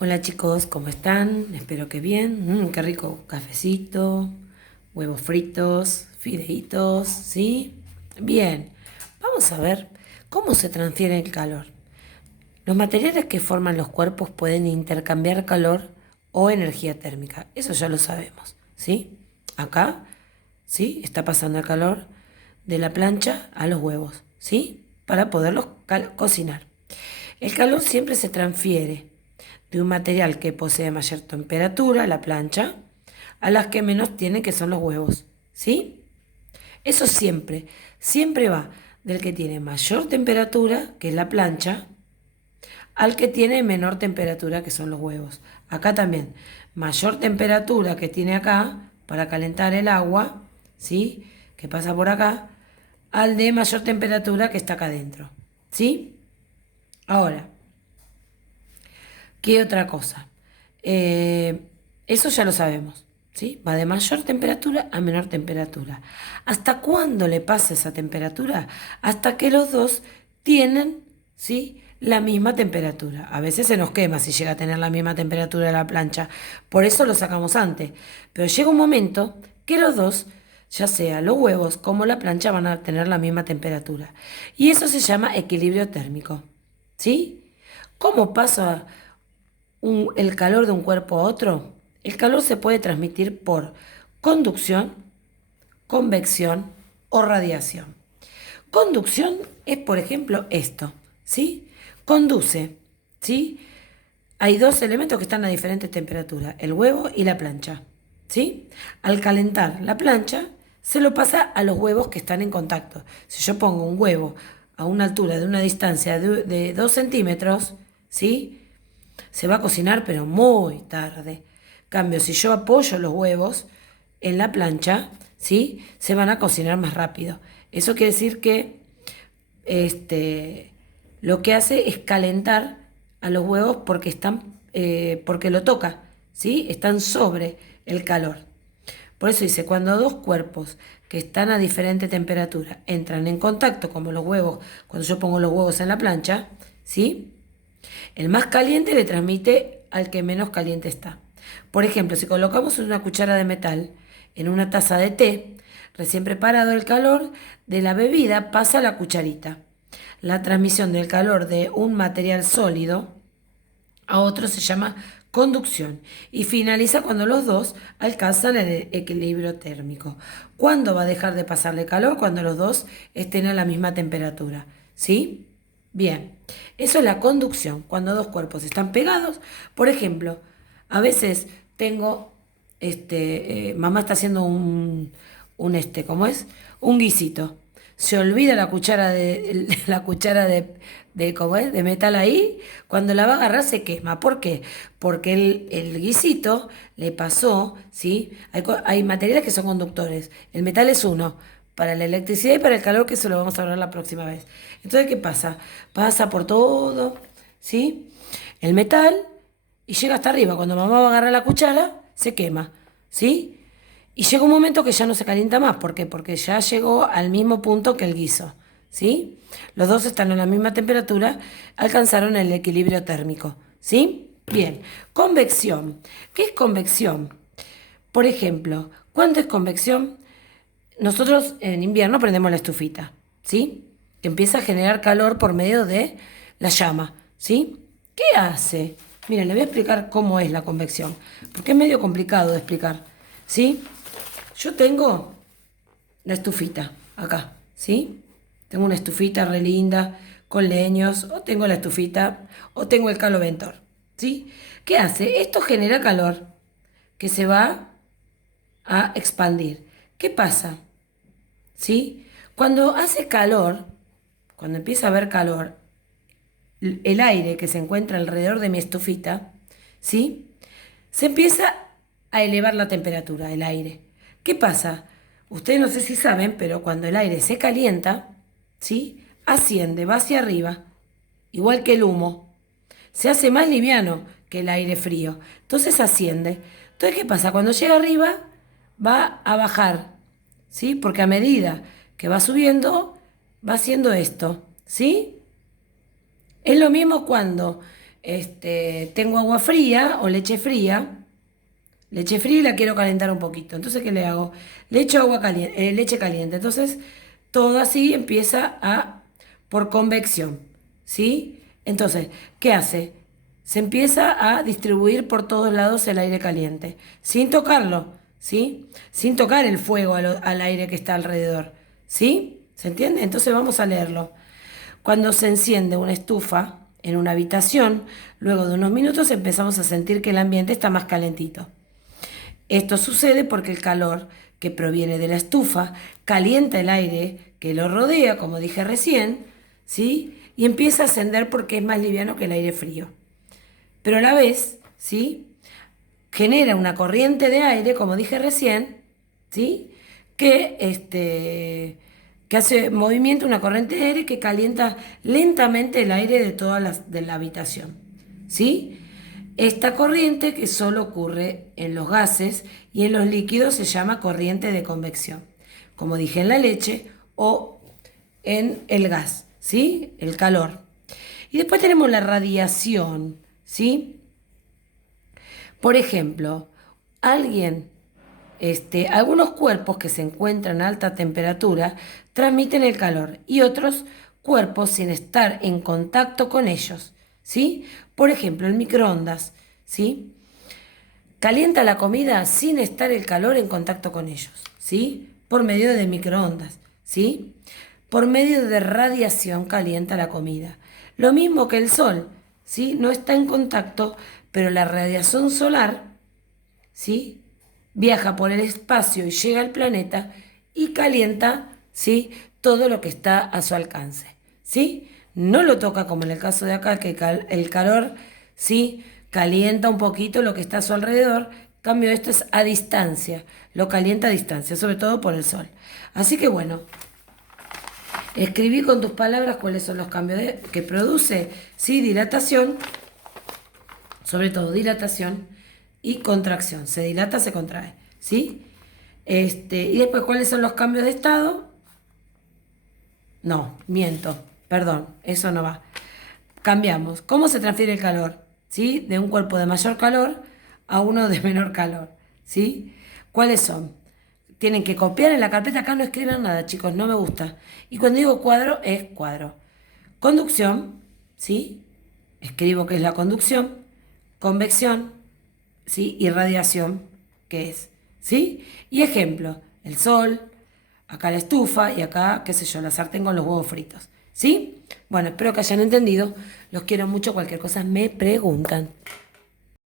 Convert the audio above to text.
Hola chicos, ¿cómo están? Espero que bien. Qué rico cafecito, huevos fritos, fideitos, ¿sí? Bien, vamos a ver cómo se transfiere el calor. Los materiales que forman los cuerpos pueden intercambiar calor o energía térmica. Eso ya lo sabemos, ¿sí? Acá, ¿sí? Está pasando el calor de la plancha a los huevos, ¿sí? Para poderlos cocinar. El calor siempre se transfiere de un material que posee mayor temperatura, la plancha, a las que menos tiene, que son los huevos. ¿Sí? Eso siempre, siempre va del que tiene mayor temperatura, que es la plancha, al que tiene menor temperatura, que son los huevos. Acá también, mayor temperatura que tiene acá para calentar el agua, ¿sí? Que pasa por acá, al de mayor temperatura que está acá adentro. ¿Sí? Ahora, ¿qué otra cosa? Eh, Eso ya lo sabemos, ¿sí? Va de mayor temperatura a menor temperatura. ¿Hasta cuándo le pasa esa temperatura? Hasta que los dos tienen, ¿sí? La misma temperatura. A veces se nos quema si llega a tener la misma temperatura de la plancha. Por eso lo sacamos antes. Pero llega un momento que los dos, ya sea los huevos como la plancha, van a tener la misma temperatura. Y eso se llama equilibrio térmico. ¿Sí? ¿Cómo pasa el calor de un cuerpo a otro? El calor se puede transmitir por conducción, convección o radiación. Conducción es, por ejemplo, esto, ¿sí? Conduce, ¿sí? Hay dos elementos que están a diferentes temperaturas, el huevo y la plancha, ¿sí? Al calentar la plancha, se lo pasa a los huevos que están en contacto. Si yo pongo un huevo a una altura de una distancia de 2 centímetros, ¿sí? Se va a cocinar, pero muy tarde. Cambio, si yo apoyo los huevos en la plancha, ¿sí? Se van a cocinar más rápido. Eso quiere decir que lo que hace es calentar a los huevos porque porque lo toca, ¿sí? Están sobre el calor. Por eso dice, cuando dos cuerpos que están a diferente temperatura entran en contacto, como los huevos, cuando yo pongo los huevos en la plancha, ¿sí? El más caliente le transmite al que menos caliente está. Por ejemplo, si colocamos una cuchara de metal en una taza de té, recién preparado, el calor de la bebida pasa a la cucharita. La transmisión del calor de un material sólido a otro se llama conducción y finaliza cuando los dos alcanzan el equilibrio térmico. ¿Cuándo va a dejar de pasarle calor? Cuando los dos estén a la misma temperatura. ¿Sí? Bien, eso es la conducción, cuando dos cuerpos están pegados. Por ejemplo, a veces tengo, mamá está haciendo ¿cómo es? Un guisito. Se olvida la cuchara la cuchara ¿cómo es? De metal ahí. Cuando la va a agarrar se quema. ¿Por qué? Porque el guisito le pasó, ¿sí? Hay materiales que son conductores. El metal es uno. Para la electricidad y para el calor, que eso lo vamos a hablar la próxima vez. Entonces, ¿qué pasa? Pasa por todo, ¿sí? El metal y llega hasta arriba. Cuando mamá va a agarrar la cuchara, se quema, ¿sí? Y llega un momento que ya no se calienta más. ¿Por qué? Porque ya llegó al mismo punto que el guiso, ¿sí? Los dos están a la misma temperatura, alcanzaron el equilibrio térmico, ¿sí? Bien, convección. ¿Qué es convección? Por ejemplo, ¿cuándo es convección? Nosotros en invierno prendemos la estufita, ¿sí? Que empieza a generar calor por medio de la llama, ¿sí? ¿Qué hace? Miren, le voy a explicar cómo es la convección, porque es medio complicado de explicar, ¿sí? Yo tengo la estufita acá, ¿sí? Tengo una estufita re linda con leños, o tengo la estufita, o tengo el caloventor, ¿sí? ¿Qué hace? Esto genera calor que se va a expandir. ¿Qué pasa? ¿Sí? Cuando hace calor, cuando empieza a haber calor, el aire que se encuentra alrededor de mi estufita, ¿sí? Se empieza a elevar la temperatura, el aire. ¿Qué pasa? Ustedes no sé si saben, pero cuando el aire se calienta, ¿sí? Asciende, va hacia arriba, igual que el humo. Se hace más liviano que el aire frío. Entonces asciende. Entonces, ¿qué pasa? Cuando llega arriba, va a bajar, ¿sí? Porque a medida que va subiendo, va haciendo esto, ¿sí? Es lo mismo cuando tengo agua fría o leche fría. Leche fría y la quiero calentar un poquito. Entonces, ¿qué le hago? Le echo agua caliente, leche caliente. Entonces, todo así empieza por convección. ¿Sí? Entonces, ¿qué hace? Se empieza a distribuir por todos lados el aire caliente, sin tocarlo, ¿sí? Sin tocar el fuego al aire que está alrededor. ¿Sí? ¿Se entiende? Entonces vamos a leerlo. Cuando se enciende una estufa en una habitación, luego de unos minutos empezamos a sentir que el ambiente está más calentito. Esto sucede porque el calor que proviene de la estufa calienta el aire que lo rodea, como dije recién, ¿sí? Y empieza a ascender porque es más liviano que el aire frío. Pero a la vez, ¿sí? Genera una corriente de aire, como dije recién, ¿sí? Que hace movimiento, una corriente de aire que calienta lentamente el aire de la habitación, ¿sí? Esta corriente, que solo ocurre en los gases y en los líquidos, se llama corriente de convección, como dije en la leche o en el gas, ¿sí? El calor. Y después tenemos la radiación, ¿sí? Por ejemplo, alguien, algunos cuerpos que se encuentran a alta temperatura transmiten el calor y otros cuerpos sin estar en contacto con ellos, ¿sí? Por ejemplo, el microondas, ¿sí? Calienta la comida sin estar el calor en contacto con ellos, ¿sí? Por medio de microondas, ¿sí? Por medio de radiación calienta la comida. Lo mismo que el sol, ¿sí? No está en contacto, pero la radiación solar, ¿sí? Viaja por el espacio y llega al planeta y calienta, ¿sí? Todo lo que está a su alcance, ¿sí? No lo toca como en el caso de acá, que el calor, ¿sí? Calienta un poquito lo que está a su alrededor. En cambio, esto es a distancia, lo calienta a distancia, sobre todo por el sol. Así que bueno, escribí con tus palabras cuáles son los cambios que produce, ¿sí? Dilatación, sobre todo dilatación y contracción. Se dilata, se contrae, ¿sí? Y después, ¿cuáles son los cambios de estado? No, miento, perdón, eso no va. Cambiamos. ¿Cómo se transfiere el calor? ¿Sí? De un cuerpo de mayor calor a uno de menor calor, ¿sí? ¿Cuáles son? Tienen que copiar en la carpeta, acá no escriban nada, chicos, no me gusta. Y cuando digo cuadro, es cuadro. Conducción, ¿sí? Escribo qué es la conducción. Convección, ¿sí? Y radiación, ¿qué es? ¿Sí? Y ejemplo, el sol, acá la estufa y acá, qué sé yo, la sartén con los huevos fritos, ¿sí? Bueno, espero que hayan entendido. Los quiero mucho, cualquier cosa me preguntan.